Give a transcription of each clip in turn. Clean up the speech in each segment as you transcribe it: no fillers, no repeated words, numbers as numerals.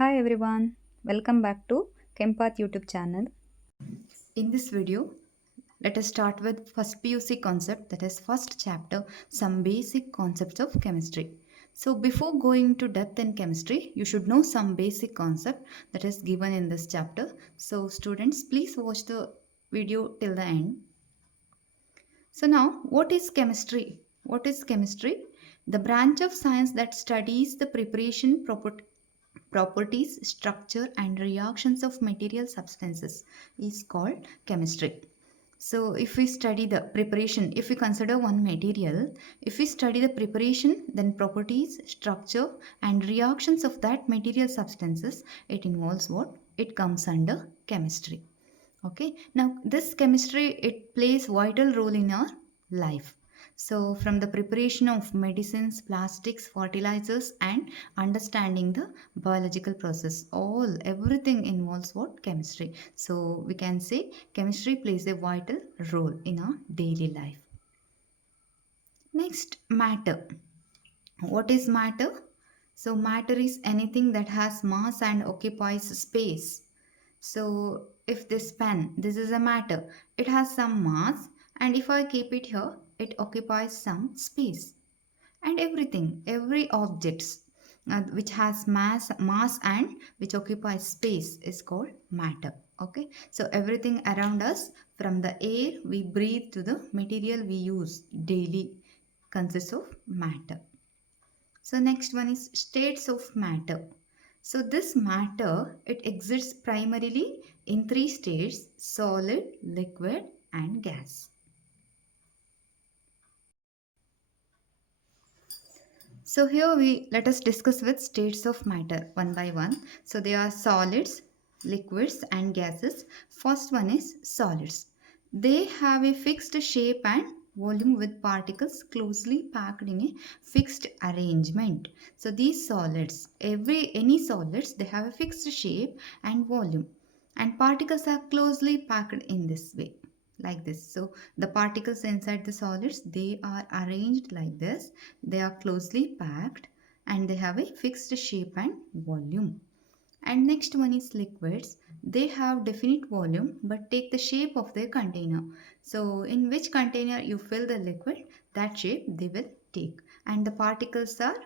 Hi everyone, welcome back to ChemPath YouTube channel. In this video, let us start with first PUC concept, that is first chapter, some basic concepts of chemistry. So before going to depth in chemistry, you should know some basic concept that is given in this chapter. So students, please watch the video till the end. So now, what is chemistry? What is chemistry? The branch of science that studies the properties, structure and reactions of material substances is called chemistry. So if we study the preparation, if we consider one material, if we study the preparation, then properties, structure and reactions of that material substances, it involves what? It comes under chemistry. Okay, now this chemistry, it plays vital role in our life. So from the preparation of medicines, plastics, fertilizers and understanding the biological process, all everything involves what? Chemistry. So we can say chemistry plays a vital role in our daily life. Next, matter. What is matter? So matter is anything that has mass and occupies space. So if this pen, this is a matter, it has some mass, and if I keep it here, it occupies some space. And everything, every objects which has mass and which occupies space is called matter. Okay, so everything around us, from the air we breathe to the material we use daily, consists of matter. So next one is states of matter. So this matter, it exists primarily in three states: solid, liquid and gas. So here we let us discuss with states of matter one by one. So they are solids, liquids and gases. First one is solids. They have a fixed shape and volume with particles closely packed in a fixed arrangement. So these solids, any solids, they have a fixed shape and volume, and particles are closely packed in this way, like this. So the particles inside the solids, they are arranged like this. They are closely packed and they have a fixed shape and volume. And next one is liquids. They have definite volume but take the shape of their container. So in which container you fill the liquid, that shape they will take. And the particles are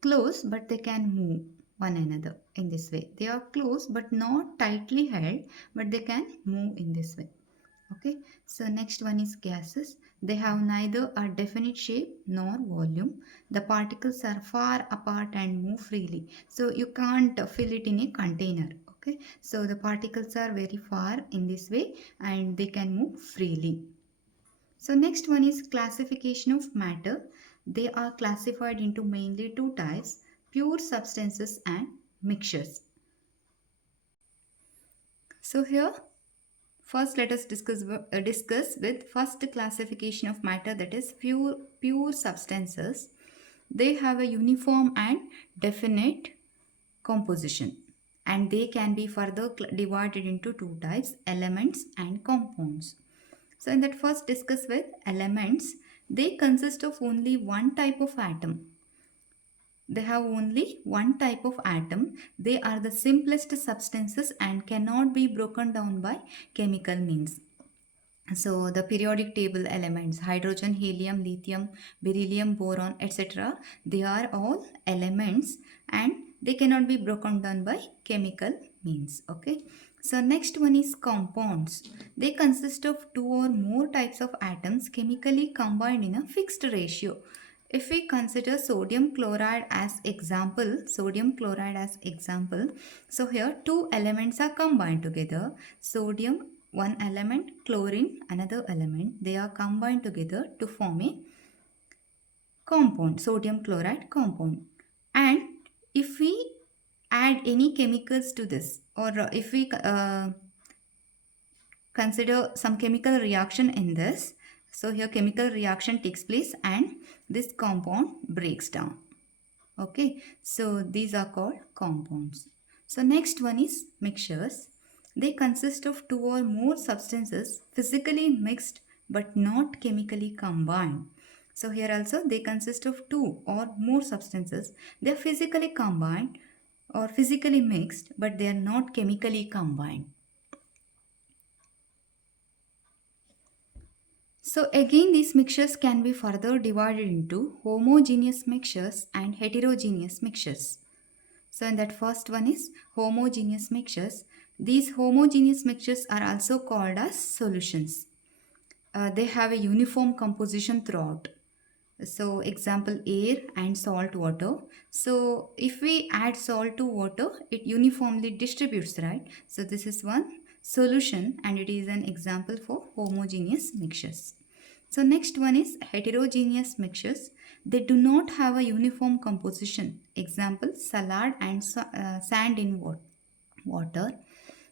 close but they can move one another in this way. They are close but not tightly held, but they can move in this way. Okay, so next one is gases. They have neither a definite shape nor volume. The particles are far apart and move freely. So you can't fill it in a container. Okay, so the particles are very far in this way and they can move freely. So next one is classification of matter. They are classified into mainly two types: pure substances and mixtures. So here, first, let us discuss with first classification of matter, that is pure substances. They have a uniform and definite composition, and they can be further divided into two types: elements and compounds. So in that, first discuss with elements. They consist of only one type of atom. They have only one type of atom. They are the simplest substances and cannot be broken down by chemical means. So the periodic table elements: hydrogen, helium, lithium, beryllium, boron, etc., they are all elements and they cannot be broken down by chemical means. Okay, so next one is compounds. They consist of two or more types of atoms chemically combined in a fixed ratio. If we consider sodium chloride as example, so here two elements are combined together: sodium, one element, chlorine, another element. They are combined together to form a compound, sodium chloride compound. And if we add any chemicals to this, or if we consider some chemical reaction in this, so here chemical reaction takes place and this compound breaks down. Okay, so these are called compounds. So next one is mixtures. They consist of two or more substances physically mixed but not chemically combined. So here also they consist of two or more substances. They are physically combined or physically mixed, but they are not chemically combined. So again, these mixtures can be further divided into homogeneous mixtures and heterogeneous mixtures. So in that first one is homogeneous mixtures. These homogeneous mixtures are also called as solutions. They have a uniform composition throughout. So example, air and salt water. So if we add salt to water, it uniformly distributes, right? So this is one solution and it is an example for homogeneous mixtures. So next one is heterogeneous mixtures. They do not have a uniform composition. Example, salad and sand in water.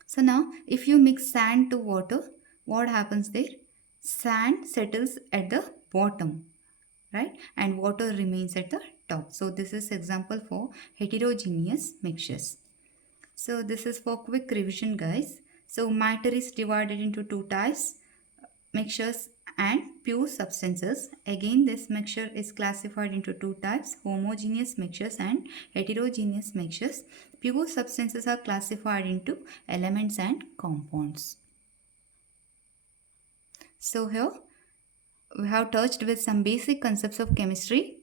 So now if you mix sand to water, what happens there? Sand settles at the bottom, right, and water remains at the top. So this is example for heterogeneous mixtures. So this is for quick revision, guys. So matter is divided into two types, mixtures and pure substances. Again, this mixture is classified into two types, homogeneous mixtures and heterogeneous mixtures. Pure substances are classified into elements and compounds. So here we have touched with some basic concepts of chemistry.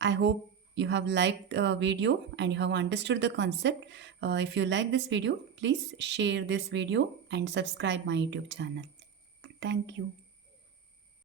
I hope you have liked the video and you have understood the concept. If you like this video, please share this video and subscribe my YouTube channel. Thank you.